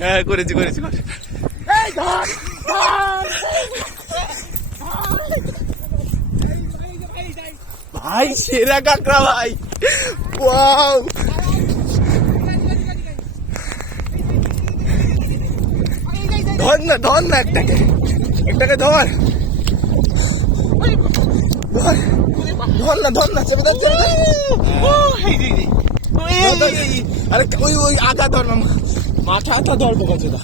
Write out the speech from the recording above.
হ্যাঁ করেছি করেছি। ভাই সেরা কাঁকড়া ভাই, ওয়াও। ধর না ধর না, একটাকে একটাকে ধর ধর ধর না ধর না, চেপে ধর চেপে ধর। আরে ওই ওই আগা ধর না, মাথা ধর বোকা চোদা।